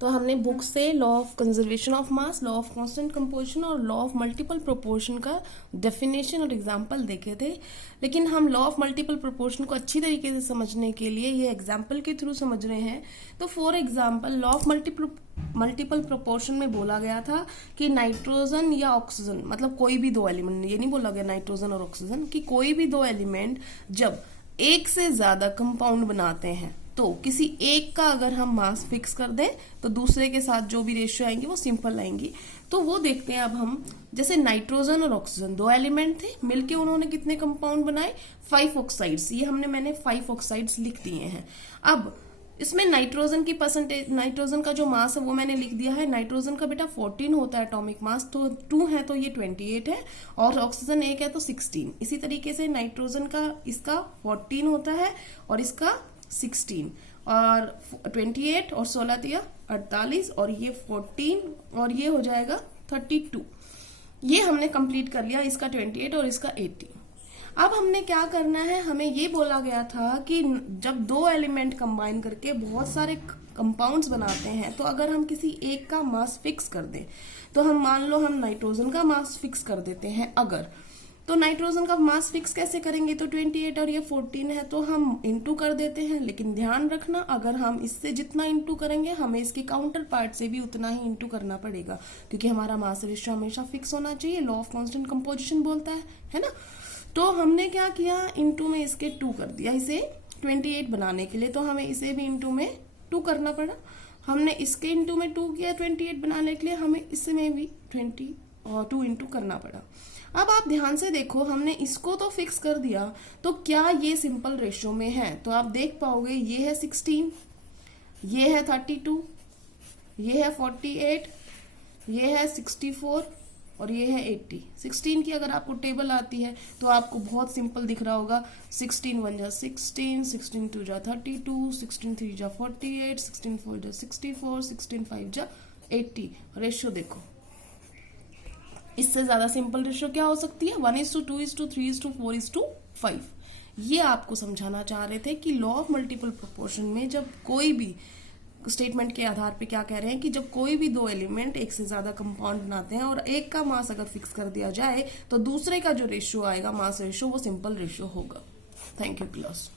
तो हमने बुक से law of conservation of mass, law of constant composition और लॉ ऑफ मल्टीपल प्रोपोर्शन का डेफिनेशन और एग्जांपल देखे थे। लेकिन हम लॉ ऑफ मल्टीपल प्रोपोर्शन को अच्छी तरीके से समझने के लिए ये एग्जांपल के थ्रू समझ रहे हैं। तो for example law of multiple proportion में बोला गया था कि नाइट्रोजन या ऑक्सीजन, मतलब कोई भी दो एलिमेंट, ये नहीं बोला गया नाइट्रोजन और ऑक्सीजन, कि कोई भी दो एलिमेंट जब एक से ज्यादा कंपाउंड बनाते हैं तो किसी एक का अगर हम मास फिक्स कर दें तो दूसरे के साथ जो भी रेशियो आएंगी वो सिंपल आएंगी। तो वो देखते हैं अब हम। जैसे नाइट्रोजन और ऑक्सीजन दो एलिमेंट थे, मिलके उन्होंने कितने कंपाउंड बनाए, 5 ऑक्साइड्स। ये मैंने 5 ऑक्साइड्स लिख दिए हैं। अब इसमें नाइट्रोजन की परसेंटेज, नाइट्रोजन का जो मास है वो मैंने लिख दिया है। नाइट्रोजन का बेटा 14 होता है एटॉमिक मास, तो 2 है तो ये 28 है, और ऑक्सीजन 1 है तो 16। इसी तरीके से नाइट्रोजन का इसका 14 होता है और इसका 16, और 28 और 16 दिया 48, और ये 14 और ये हो जाएगा 32। ये हमने कंप्लीट कर लिया, इसका 28 और इसका 18। अब हमने क्या करना है, हमें ये बोला गया था कि जब दो एलिमेंट कंबाइन करके बहुत सारे कंपाउंड्स बनाते हैं तो अगर हम किसी एक का मास फिक्स कर दें, तो हम मान लो हम नाइट्रोजन का मास फिक्स कर देते हैं अगर, तो नाइट्रोजन का मास फिक्स कैसे करेंगे, तो 28 और ये 14 है तो हम इंटू कर देते हैं। लेकिन ध्यान रखना, अगर हम इससे जितना इंटू करेंगे हमें इसके काउंटर पार्ट से भी उतना ही इंटू करना पड़ेगा, क्योंकि हमारा मास रेशियो हमेशा फिक्स होना चाहिए, लॉ ऑफ कांस्टेंट कंपोजिशन बोलता है ना। तो हमने क्या किया, इंटू में इसके 2 कर दिया इसे 28 बनाने के लिए, तो हमें इसे भी इंटू में 2 करना पड़ा। हमने इसके इंटू में 2 किया 28 बनाने के लिए, हमें इसमें भी 2 इंटू करना पड़ा। अब आप ध्यान से देखो, हमने इसको तो फिक्स कर दिया, तो क्या ये सिंपल रेशियो में है, तो आप देख पाओगे ये है 16, ये है 32, ये है 48, ये है 64 और ये है 80। 16 की अगर आपको टेबल आती है तो आपको बहुत सिंपल दिख रहा होगा, 16 1 जा 16, 16 2 जा 32, 16 3 जा 48, 16 4 जा 64, 16 5 जा 80। रेशियो देखो, इससे ज्यादा सिंपल रेशियो क्या हो सकती है, 1:2:3:4:5। ये आपको समझाना चाह रहे थे कि लॉ ऑफ मल्टीपल प्रोपोर्शन में जब कोई भी स्टेटमेंट के आधार पे क्या कह रहे हैं कि जब कोई भी दो एलिमेंट एक से ज्यादा कंपाउंड बनाते हैं और एक का मास अगर फिक्स कर दिया जाए तो दूसरे का जो रेशियो आएगा मास रेशियो वो सिंपल रेशियो होगा। Thank you class.